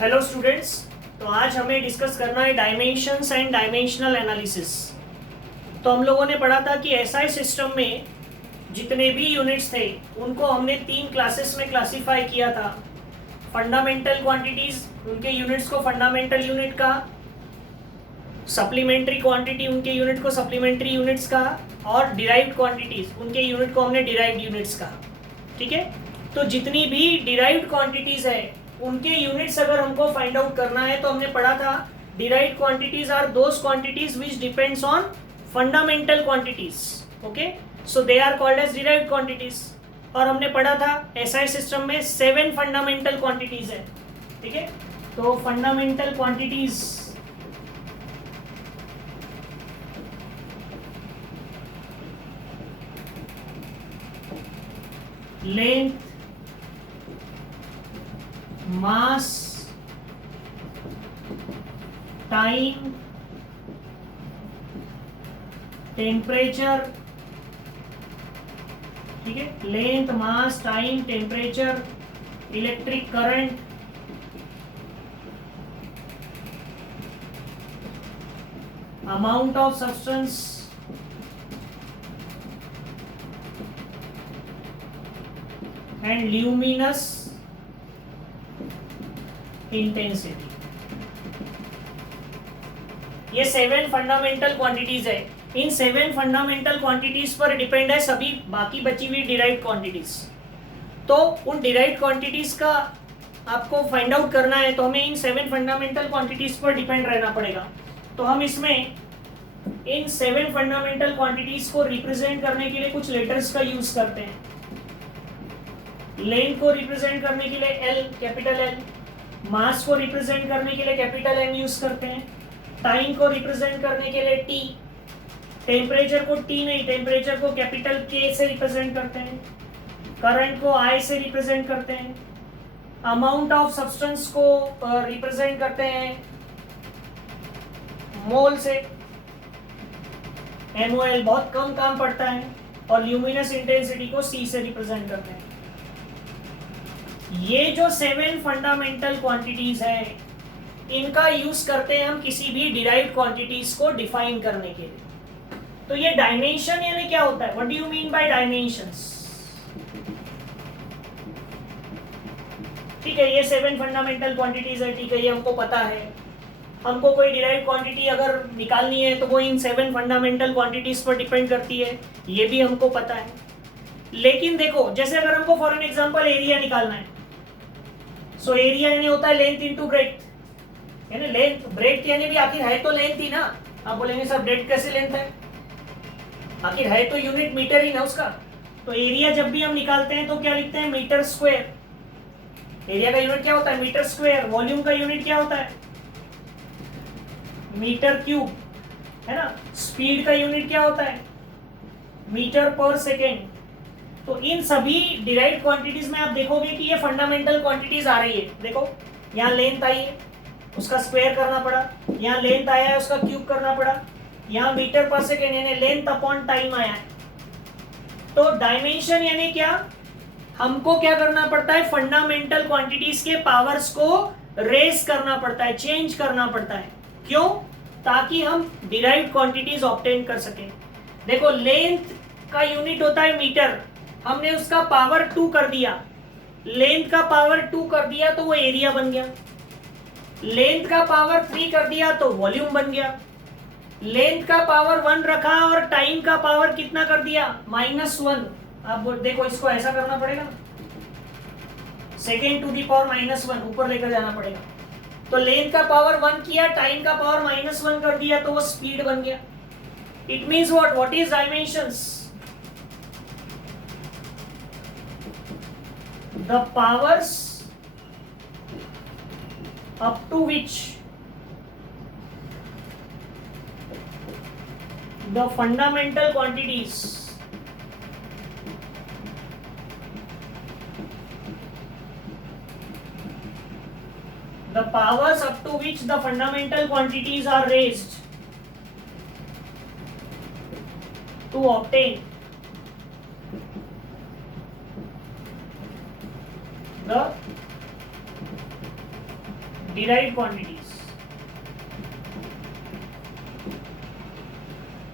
Hello students. तो आज हमें डिस्कस करना है डायमेंशंस एंड डायमेंशनल एनालिसिस। तो हम लोगों ने पढ़ा था कि एसआई सिस्टम में जितने भी यूनिट्स थे उनको हमने 3 क्लासेस में क्लासिफाई किया था। फंडामेंटल क्वांटिटीज, उनके यूनिट्स को फंडामेंटल यूनिट का, सप्लीमेंट्री क्वांटिटी उनके यूनिट को सप्लीमेंट्री यूनिट्स का, और डिराइव्ड क्वांटिटीज उनके यूनिट को हमने डिराइव्ड यूनिट्स का। ठीक है। तो जितनी भी डिराइव्ड क्वांटिटीज है उनके यूनिट्स अगर हमको फाइंड आउट करना है तो हमने पढ़ा था derived quantities are those quantities which depends on fundamental quantities. Okay, so they are called as derived quantities. और हमने पढ़ा था एसआई सिस्टम में 7 फंडामेंटल क्वांटिटीज है। ठीक है, तो फंडामेंटल क्वांटिटीज लेंथ, मास, टाइम, टेम्परेचर। ठीक है, length, mass, time, temperature, electric current, amount of substance, and luminous intensity. ये 7 फंडामेंटल क्वांटिटीज है। इन 7 फंडामेंटल क्वांटिटीज पर डिपेंड है सभी बाकी बची हुई डिराइव्ड क्वांटिटीज। तो उन डिराइव्ड क्वांटिटीज का आपको फाइंड आउट करना है तो हमें इन 7 फंडामेंटल क्वांटिटीज पर डिपेंड रहना पड़ेगा। तो हम इसमें इन 7 फंडामेंटल क्वांटिटीज को रिप्रेजेंट करने के लिए कुछ लेटर्स का यूज करते हैं। लेंथ को रिप्रेजेंट करने के लिए एल, कैपिटल एल। मास को रिप्रेजेंट करने के लिए कैपिटल एम यूज करते हैं। टाइम को रिप्रेजेंट करने के लिए टी। टेम्परेचर को टी नहीं, टेम्परेचर को कैपिटल के से रिप्रेजेंट करते हैं। करंट को आई से रिप्रेजेंट करते हैं। अमाउंट ऑफ सब्सटेंस को रिप्रेजेंट करते हैं मोल से, MOL, बहुत कम काम पड़ता है। और ल्यूमिनस इंटेंसिटी को C से रिप्रेजेंट करते हैं। ये जो 7 फंडामेंटल क्वांटिटीज है इनका यूज करते हैं हम किसी भी डिराइव्ड क्वांटिटीज को डिफाइन करने के लिए। तो ये डायमेंशन यानी क्या होता है? What do you mean by dimensions? ठीक है, ये 7 फंडामेंटल क्वांटिटीज है। ठीक है, ये हमको पता है। हमको कोई डिराइव्ड क्वांटिटी अगर निकालनी है तो वो इन 7 फंडामेंटल क्वांटिटीज पर डिपेंड करती है, ये भी हमको पता है। लेकिन देखो, जैसे अगर हमको फॉर एन एग्जांपल एरिया निकालना है, सो एरिया यानी होता है लेंथ इनटू ब्रेड्थ। यानी लेंथ, ब्रेड्थ यानी भी आखिर है तो लेंथ ही ना। आप बोलेंगे सर ब्रेड्थ कैसे लेंथ है? आखिर है तो यूनिट मीटर ही ना उसका। तो एरिया जब भी हम निकालते हैं तो क्या लिखते हैं? Metre square. एरिया का यूनिट क्या होता है? Metre square. वॉल्यूम का यूनिट क्या होता है? मीटर क्यूब, है ना। स्पीड का यूनिट क्या होता है? मीटर पर सेकेंड। तो इन सभी डिराइव्ड क्वांटिटीज में आप देखोगे कि ये फंडामेंटल क्वांटिटीज आ रही है। देखो, यहाँ लेंथ आई है, उसका स्क्वायर करना पड़ा। यहाँ लेंथ आया है, उसका क्यूब करना पड़ा। यहाँ मीटर पर सेकेंड यानी लेंथ अपॉन टाइम आया है। तो डायमेंशन यानी क्या? हमको क्या करना पड़ता है? फंडामेंटल क्वांटिटीज के पावर्स को रेज करना पड़ता है, चेंज करना पड़ता है। क्यों? ताकि हम डिराइव्ड क्वांटिटीज ऑब्टेन कर सकें। देखो, लेंथ का यूनिट होता है मीटर, हमने उसका पावर 2 कर दिया। लेंथ का पावर 2 कर दिया तो वो एरिया बन गया। लेंथ का पावर 3 कर दिया तो वॉल्यूम बन गया। लेंथ का पावर 1 रखा और टाइम का पावर कितना कर दिया? -1। अब देखो, इसको ऐसा करना पड़ेगा, सेकेंड टू दी पावर -1 ऊपर लेकर जाना पड़ेगा। तो लेंथ का पावर 1 किया, टाइम का पावर -1 कर दिया तो वो स्पीड बन गया। It means what is dimensions? The powers up to which the fundamental quantities are raised to obtain the derived quantities.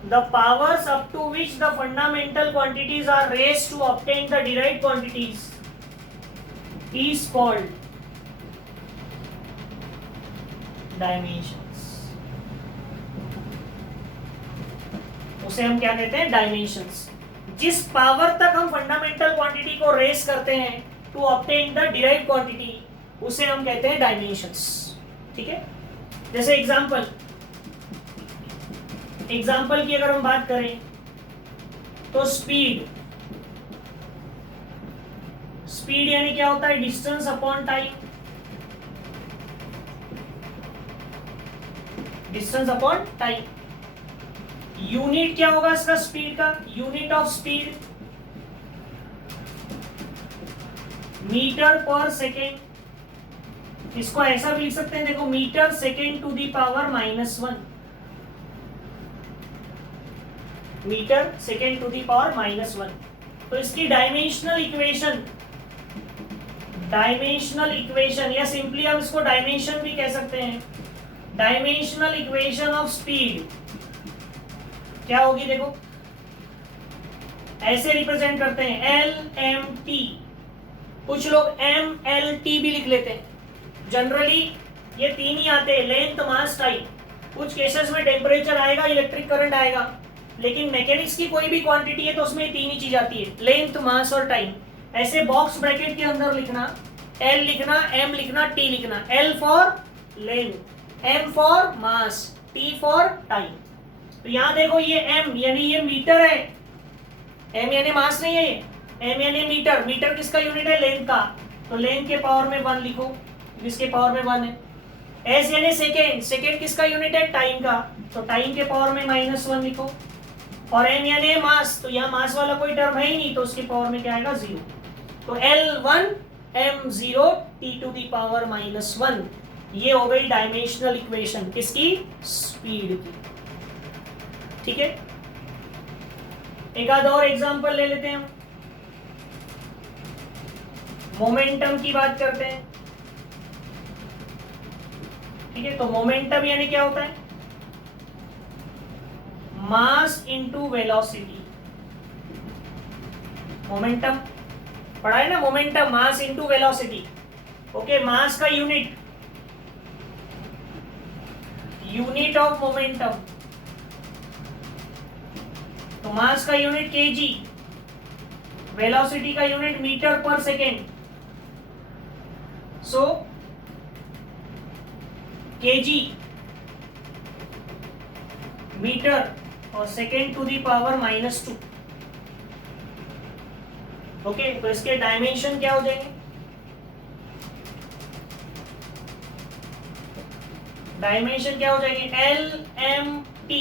The powers up to which the fundamental quantities are raised to obtain the derived quantities is called dimensions. उसे हम क्या कहते हैं? Dimensions. जिस power तक हम fundamental quantity को raise करते हैं to obtain the derived quantity, उसे हम कहते हैं डायमेंशंस. ठीक है. जैसे एग्जांपल की अगर हम बात करें तो स्पीड यानी क्या होता है? Distance upon time. Distance upon time. Unit क्या होगा इसका? स्पीड का यूनिट ऑफ स्पीड मीटर पर सेकेंड. इसको ऐसा भी लिख सकते हैं, देखो, metre second to the power -1. Metre second to the power -1. तो इसकी डायमेंशनल इक्वेशन या सिंपली हम इसको डायमेंशन भी कह सकते हैं. डायमेंशनल इक्वेशन ऑफ स्पीड क्या होगी? देखो, ऐसे रिप्रेजेंट करते हैं LMT. कुछ लोग MLT भी लिख लेते हैं. जनरली ये तीन ही आते हैं, लेंथ, मास, टाइम. कुछ केसेस में टेम्परेचर आएगा, इलेक्ट्रिक करंट आएगा, लेकिन मैकेनिक्स की कोई भी क्वांटिटी है तो उसमें तीन ही चीज आती है, लेंथ, मास और टाइम. ऐसे बॉक्स ब्रैकेट के अंदर लिखना, L लिखना, M लिखना, T लिखना. L for length, M for mass, T for time. तो यहां देखो, ये M यानी ये मीटर है. M यानी मास नहीं है, ये M यानी मीटर. मीटर किसका यूनिट है? लेंथ का. तो लेंथ के पावर में 1 लिखो, जिसके पावर में 1 है. S यानी सेकेंड. सेकेंड किसका यूनिट है? टाइम का. तो टाइम के पावर में -1 लिखो. और M यानी मास, तो यहाँ मास वाला कोई टर्म है ही नहीं, तो उसके पावर में क्या आएगा? 0. तो L1 M0 T to the power -1. ये हो गई डायमेंशनल इक्वेशन किसकी? स्पीड की. ठीक है. एक आध और एग्जांपल ले लेते हैं हम. मोमेंटम की बात करते हैं. ठीक है. तो मोमेंटम यानी क्या होता है? मास इंटू वेलोसिटी. मोमेंटम पढ़ा है ना? Momentum mass into velocity. Okay. Mass का यूनिट ऑफ मोमेंटम. तो मास का यूनिट केजी, वेलोसिटी का यूनिट मीटर पर सेकेंड. सो केजी मीटर और second to the power -2. Okay. तो इसके डायमेंशन क्या हो जाएंगे? डायमेंशन क्या हो जाएगी? LMT.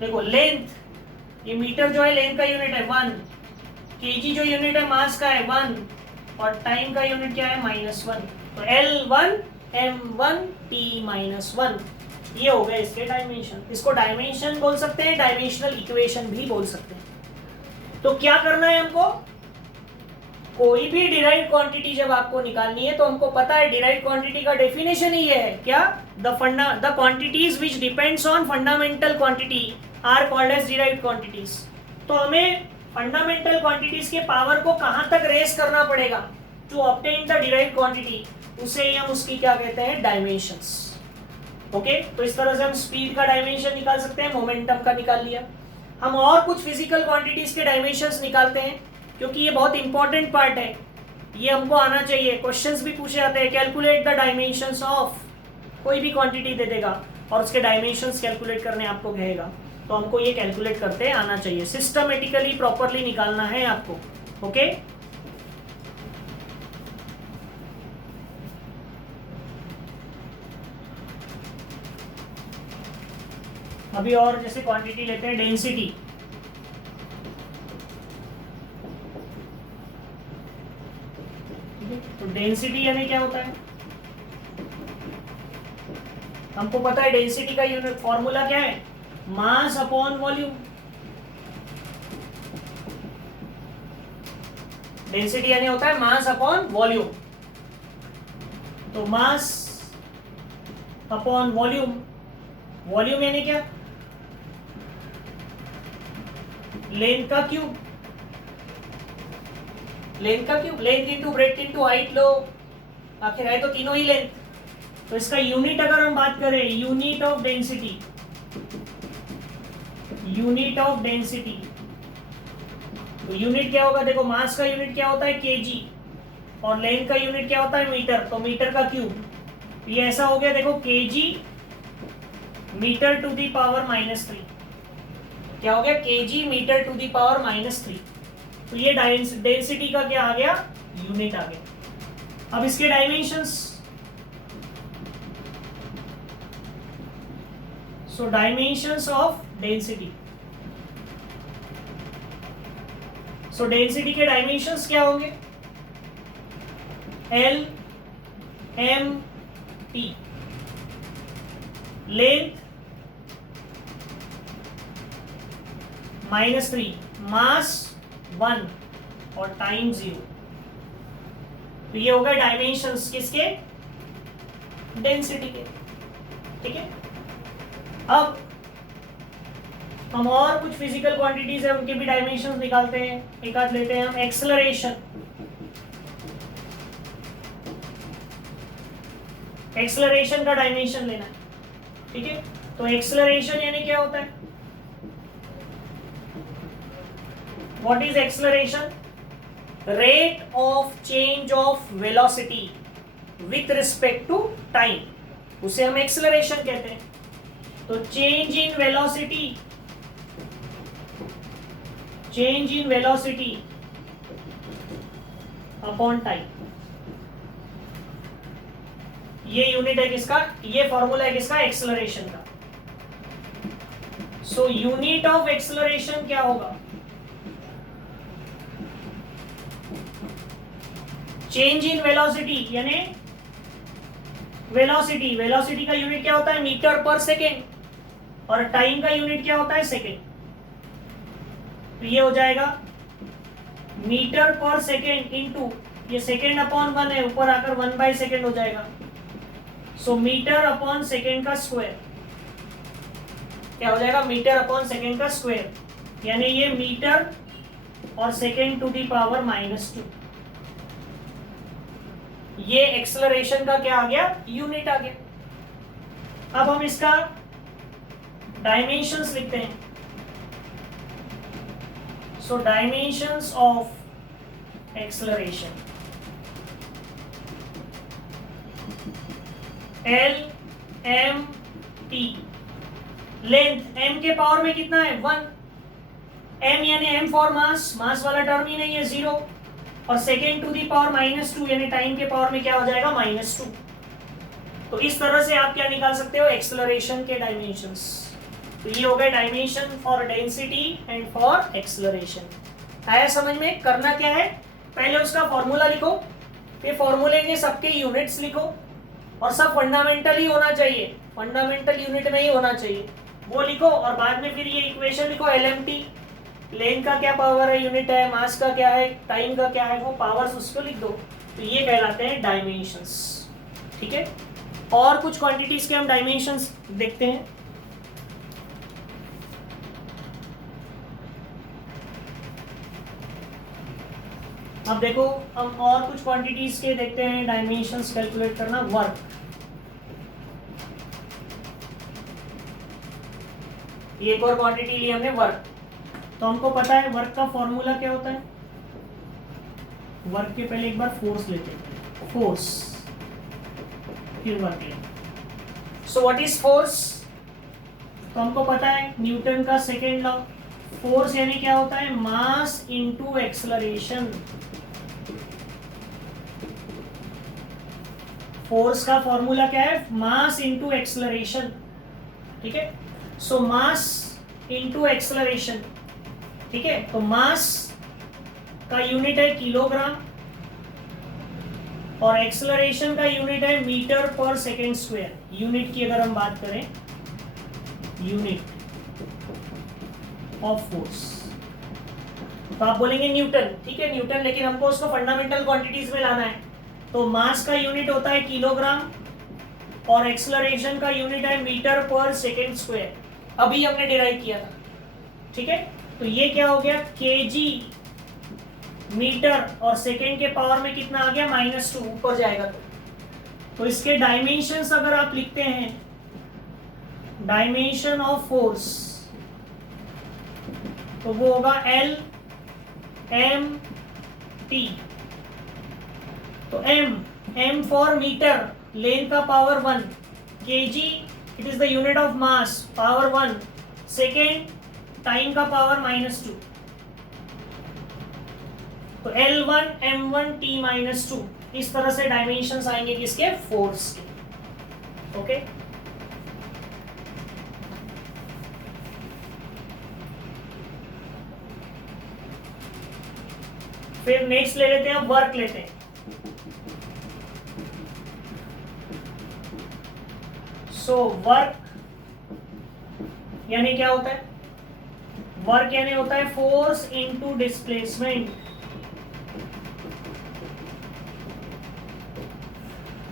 देखो, लेंथ, ये मीटर जो है लेंथ का यूनिट है 1. केजी जो यूनिट है मास का है 1. और टाइम का यूनिट क्या है? -1. तो L1 M1 T -1. ये हो गए इसके डायमेंशन. इसको डायमेंशन बोल सकते हैं, डायमेंशनल इक्वेशन भी बोल सकते हैं. तो क्या करना है हमको? कोई भी डिराइव्ड क्वांटिटी जब आपको निकालनी है तो हमको पता है डिराइव्ड क्वांटिटी का डेफिनेशन ही है क्या? The quantities which depends on fundamental quantity are called as derived quantities. तो हमें फंडामेंटल क्वांटिटीज के पावर को कहां तक रेस करना पड़ेगा to obtain the derived quantity, उसे ही हम उसकी क्या कहते हैं? डायमेंशंस. ओके. तो इस तरह से हम स्पीड का डायमेंशन निकाल सकते हैं, मोमेंटम का निकाल लिया. हम और कुछ फिजिकल क्वांटिटीज के डायमेंशंस निकालते हैं, क्योंकि ये बहुत इंपॉर्टेंट पार्ट है. ये हमको आना चाहिए. क्वेश्चंस भी पूछे जाते हैं, कैलकुलेट द डायमेंशंस ऑफ. कोई भी क्वांटिटी दे देगा और उसके डायमेंशंस कैलकुलेट करने आपको कहेगा, तो हमको ये कैलकुलेट करते आना चाहिए. सिस्टमेटिकली प्रॉपरली निकालना है आपको. ओके. अभी और जैसे क्वांटिटी लेते हैं, डेंसिटी. तो डेंसिटी यानी क्या होता है? हमको पता है डेंसिटी का यूनिट फॉर्मूला क्या है? Mass upon volume. डेंसिटी यानी होता है मास अपॉन वॉल्यूम. तो मास अपॉन वॉल्यूम, वॉल्यूम यानी क्या, लेंथ का क्यूब, लेंथ का cube, length into breadth into height लो, आखिर है तो तीनों ही लेंथ। तो इसका यूनिट अगर हम बात करें, unit of density, unit of density, तो यूनिट क्या होगा, देखो मास का यूनिट क्या होता है केजी, और लेंथ का यूनिट क्या होता है मीटर, तो मीटर का क्यूब। ये ऐसा हो गया, देखो kg metre to the power -3, क्या हो गया, kg metre to the power -3। तो ये डेंसिटी का क्या आ गया, यूनिट आ गया। अब इसके dimensions, so dimensions of density, so density के डायमेंशंस क्या होंगे, एल एम टी, लेंथ -3, मास 1 और टाइम 0। तो ये होगा डायमेंशंस किसके, डेंसिटी के। ठीक है, अब हम और कुछ फिजिकल क्वांटिटीज है उनके भी डायमेंशंस निकालते हैं। एक आध लेते हैं हम, एक्सेलरेशन, एक्सेलरेशन का डायमेंशन लेना है। ठीक है, तो एक्सेलरेशन यानी क्या होता है, what is acceleration, rate of change of velocity with respect to time, उसे हम एक्सेलरेशन कहते हैं। तो change in velocity, change in velocity upon time, ये यूनिट है किसका, ये फॉर्मूला है किसका, एक्सेलरेशन का। सो यूनिट ऑफ एक्सेलरेशन क्या होगा, चेंज इन वेलोसिटी यानी वेलोसिटी, वेलोसिटी का यूनिट क्या होता है, मीटर पर सेकेंड, और टाइम का यूनिट क्या होता है, सेकेंड। तो ये हो जाएगा मीटर पर सेकेंड इंटू, ये सेकेंड अपॉन 1 है, ऊपर आकर 1/सेकेंड हो जाएगा। सो मीटर अपॉन सेकेंड का स्क्वायर, क्या हो जाएगा, मीटर अपॉन सेकेंड का स्क्वायर, यानी ये मीटर और सेकेंड टू द पावर -2। ये एक्सेलरेशन का क्या आ गया, यूनिट आ गया। अब हम इसका डायमेंशंस लिखते हैं। So dimensions of acceleration, L M T, length m के पावर में कितना है, 1, m यानी m फॉर मास, मास वाला टर्म ही नहीं है, 0, और सेकेंड टू दी पावर -2 यानी टाइम के पावर में क्या हो जाएगा, -2। तो इस तरह से आप क्या निकाल सकते हो, एक्सेलरेशन के डायमेंशंस। तो ये हो गए dimension for density and for acceleration. आया समझ में, करना क्या है, पहले उसका फॉर्मूला लिखो, फिर फॉर्मूले के सबके यूनिट्स लिखो, और सब फंडामेंटल ही होना चाहिए, फंडामेंटल यूनिट में ही होना चाहिए, वो लिखो, और बाद में फिर ये इक्वेशन लिखो, एलएमटी, लेंथ का क्या पावर है, यूनिट है, मास का क्या है, टाइम का क्या है, वो पावर्स उसको लिख दो। तो ये कहलाते हैं डायमेंशंस। ठीक है, और कुछ क्वांटिटीज के हम डायमेंशंस देखते हैं। अब देखो हम और कुछ क्वांटिटीज के देखते हैं डायमेंशंस कैलकुलेट करना। वर्क, ये एक और क्वांटिटी ली हमने, वर्क। तो हमको पता है वर्क का फॉर्मूला क्या होता है। वर्क के पहले एक बार फोर्स लेते हैं, फोर्स फिर वर्क लेते। सो व्हाट इज फोर्स, तो हमको पता है न्यूटन का सेकेंड लॉ। फोर्स यानी क्या होता है, मास इनटू एक्सेलरेशन। फोर्स का फॉर्मूला क्या है, मास इनटू एक्सेलरेशन। ठीक है, सो मास इनटू एक्सेलरेशन। ठीक है, तो मास का यूनिट है किलोग्राम, और एक्सेलरेशन का यूनिट है मीटर पर सेकेंड स्क्वायर। यूनिट की अगर हम बात करें, यूनिट ऑफ फोर्स, तो आप बोलेंगे न्यूटन। ठीक है, न्यूटन, लेकिन हमको उसको फंडामेंटल क्वांटिटीज में लाना है, तो मास का यूनिट होता है किलोग्राम और एक्सेलरेशन का यूनिट है मीटर पर सेकेंड स्क्वायर, अभी हमने डिराइव किया था, ठीक है। तो ये क्या हो गया, केजी मीटर और सेकेंड के पावर में कितना आ गया, -2 ऊपर जाएगा तो इसके डायमेंशंस अगर आप लिखते हैं, डायमेंशन ऑफ फोर्स, तो वो होगा L M T। तो M फॉर मीटर, लेंथ का power 1, kg it is the unit of mass, power 1, second time का पावर -2, तो L1 M1 T -2, इस तरह से डायमेंशंस आएंगे किसके, फोर्स के, ओके। फिर नेक्स्ट ले लेते हैं, वर्क लेते हैं। सो वर्क यानी क्या होता है, वर्क यानी होता है फोर्स इनटू डिस्प्लेसमेंट।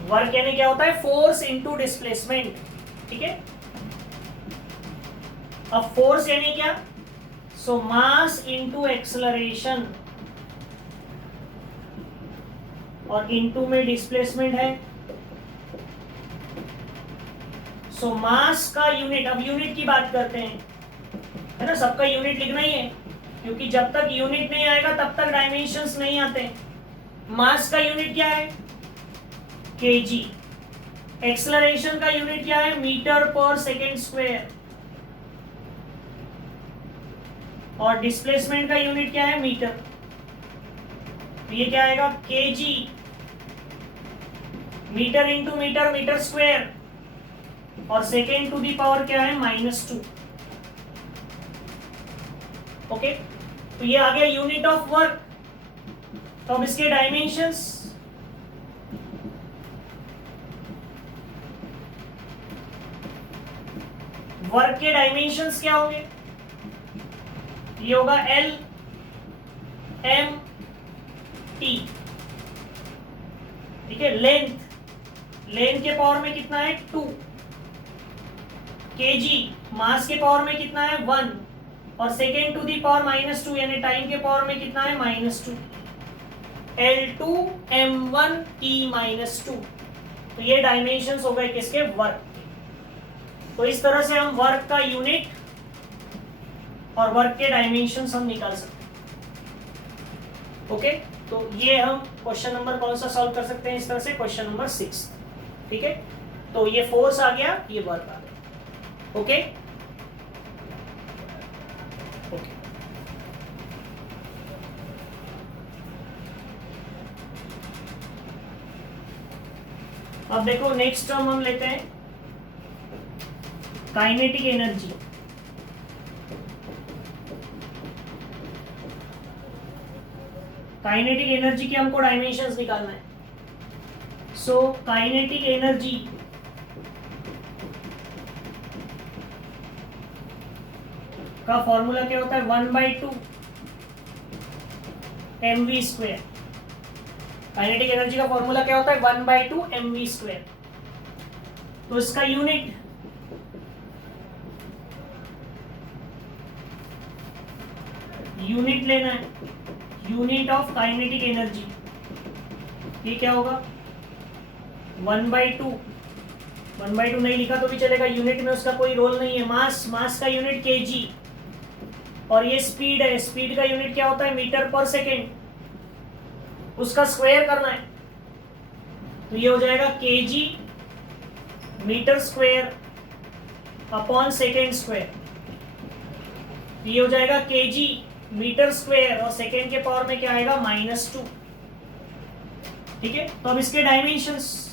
वर्क यानी क्या होता है, फोर्स इनटू डिस्प्लेसमेंट, ठीक है। अब फोर्स यानी क्या, सो मास इनटू एक्सेलरेशन, और इनटू में डिस्प्लेसमेंट है। सो मास का यूनिट, अब यूनिट की बात करते हैं, है ना, सबका यूनिट लिखना ही है, क्योंकि जब तक यूनिट नहीं आएगा तब तक डायमेंशंस नहीं आते। मास का यूनिट क्या है, केजी। एक्सेलरेशन का यूनिट क्या है, मीटर पर सेकेंड स्क्वायर। और डिस्प्लेसमेंट का यूनिट क्या है, मीटर। ये क्या आएगा, kg metre into metre, metre square, और सेकेंड टू दी पावर क्या है, -2, ओके। तो ये आ गया यूनिट ऑफ वर्क। तो अब इसके डायमेंशंस, वर्क के डायमेंशंस क्या होंगे, ये होगा L M T, ठीक है। लेंथ, लेंथ के पावर में कितना है, 2, केजी मास के पावर में कितना है, 1, और सेकेंड टू दी पावर -2 यानी टाइम के पावर में कितना है, -2, L2 M1 T -2। तो ये डायमेंशंस हो गए किसके, वर्क के। तो इस तरह से हम वर्क का यूनिट और वर्क के डायमेंशंस हम निकाल सकते हैं, ओके। तो ये हम क्वेश्चन नंबर कौन सा सॉल्व कर सकते हैं इस तरह से, क्वेश्चन नंबर 6, ठीक है। तो ये फोर्स आ गया, ये वर्क आ गया, ओके ओके। अब देखो नेक्स्ट टर्म हम लेते हैं काइनेटिक एनर्जी। काइनेटिक एनर्जी के हमको डायमेंशंस निकालना है। सो काइनेटिक एनर्जी का फॉर्मूला क्या होता है, 1/2 mv²। काइनेटिक एनर्जी का फॉर्मूला क्या होता है, 1/2 mv²। तो इसका यूनिट लेना है, यूनिट ऑफ काइनेटिक एनर्जी। ये क्या होगा, 1/2 नहीं लिखा तो भी चलेगा, यूनिट में उसका कोई रोल नहीं है। मास का यूनिट केजी, और ये स्पीड है, स्पीड का यूनिट क्या होता है, मीटर पर सेकेंड, उसका स्क्वायर करना है। तो ये हो जाएगा kg metre square upon second square. ये हो जाएगा केजी मीटर स्क्वायर, और सेकेंड के पावर में क्या आएगा, -2, ठीक है। तो अब इसके डायमेंशंस,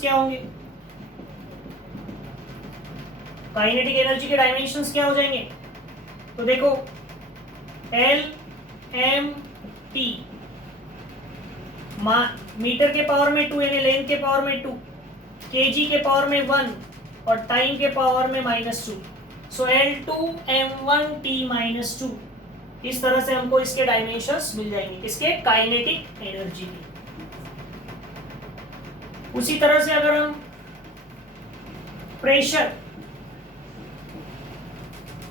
क्या होंगे, काइनेटिक एनर्जी के डायमेंशंस क्या हो जाएंगे। तो देखो L M T, मीटर के पावर में 2 यानी लेंथ के पावर में 2, केजी के पावर में 1, और टाइम के पावर में -2। सो L2 M1 T -2, इस तरह से हमको इसके डायमेंशंस मिल जाएंगे, किसके, काइनेटिक एनर्जी के। उसी तरह से अगर हम प्रेशर,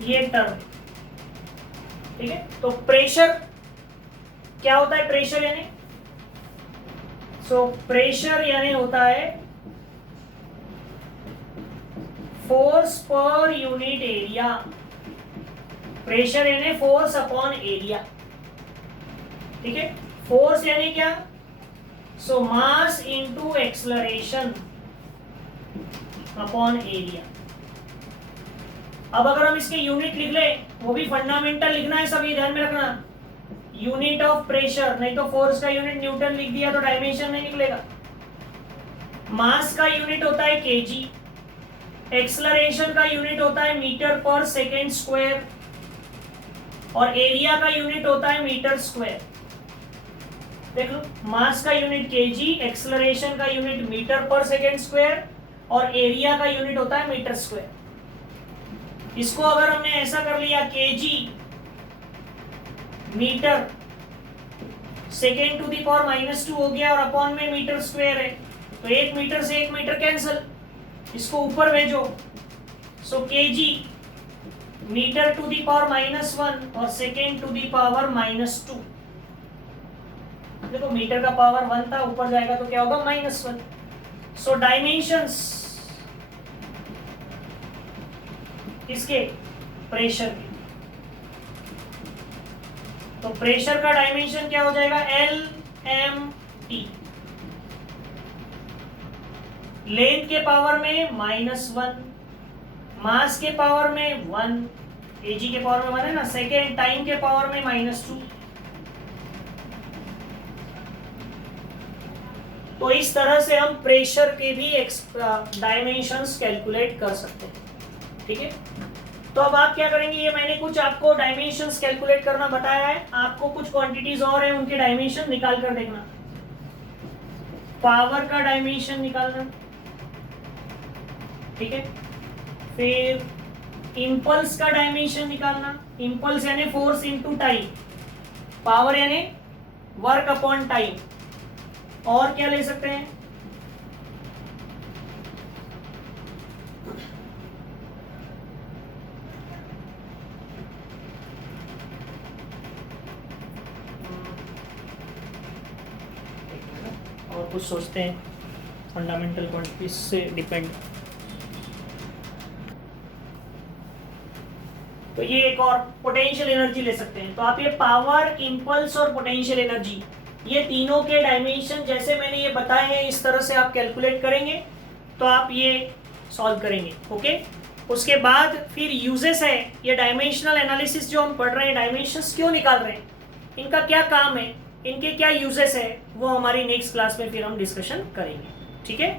ये टर्म, ठीक है, तो प्रेशर क्या होता है, प्रेशर यानी, सो प्रेशर यानी होता है फोर्स पर यूनिट एरिया। प्रेशर यानी फोर्स अपॉन एरिया, ठीक है। फोर्स यानी क्या, so mass into acceleration upon area. अब अगर हम इसके यूनिट लिख ले, वो भी फंडामेंटल लिखना है, सभी ध्यान में रखना, यूनिट ऑफ प्रेशर, नहीं तो फोर्स का यूनिट न्यूटन लिख दिया तो डायमेंशन नहीं निकलेगा। मास का यूनिट होता है केजी, एक्सलरेशन का यूनिट होता है मीटर पर सेकेंड स्क्वायर, और एरिया का यूनिट होता है मीटर स्क्वायर। देख लो, मास का यूनिट केजी, एक्सलरेशन का यूनिट मीटर पर सेकेंड स्क्वायर, और एरिया का यूनिट होता है मीटर स्क्वायर। इसको अगर हमने ऐसा कर लिया, kg metre second to the power -2 हो गया, और अपॉन में मीटर स्क्वायर है, तो 1 मीटर से 1 मीटर कैंसिल, इसको ऊपर भेजो, so KG metre to the power -1 और सेकेंड टू दी पावर -2। देखो मीटर का पावर 1 था, ऊपर जाएगा तो क्या होगा, -1। सो डायमेंशंस किसके, प्रेशर के, तो प्रेशर का डायमेंशन क्या हो जाएगा, LMT, लेंथ के पावर में -1, मास के पावर में 1, एजी के पावर में 1 है ना, सेकेंड टाइम के पावर में -2। तो इस तरह से हम प्रेशर के भी डायमेंशंस कैलकुलेट कर सकते हैं, ठीक है। तो अब आप क्या करेंगे, ये मैंने कुछ आपको डायमेंशंस कैलकुलेट करना बताया है, आपको कुछ क्वांटिटीज और है, उनके डायमेंशन निकाल कर देखना। पावर का डायमेंशन निकालना, ठीक है। फिर इंपल्स का डायमेंशन निकालना, इंपल्स यानी फोर्स इनटू टाइम, पावर यानी वर्क अपॉन टाइम। और क्या ले सकते हैं, और कुछ सोचते हैं, फंडामेंटल क्वांटिटीज से डिपेंड। तो ये एक और पोटेंशियल एनर्जी ले सकते हैं। तो आप ये पावर, इंपल्स और पोटेंशियल एनर्जी, ये तीनों के डायमेंशन जैसे मैंने ये बताए हैं, इस तरह से आप कैलकुलेट करेंगे तो आप ये सॉल्व करेंगे, ओके। उसके बाद फिर यूजेस है, ये डायमेंशनल एनालिसिस जो हम पढ़ रहे हैं, डायमेंशंस क्यों निकाल रहे हैं, इनका क्या काम है, इनके क्या यूजेस है, वो हमारी नेक्स्ट क्लास में फिर हम डिस्कशन करेंगे, ठीक है।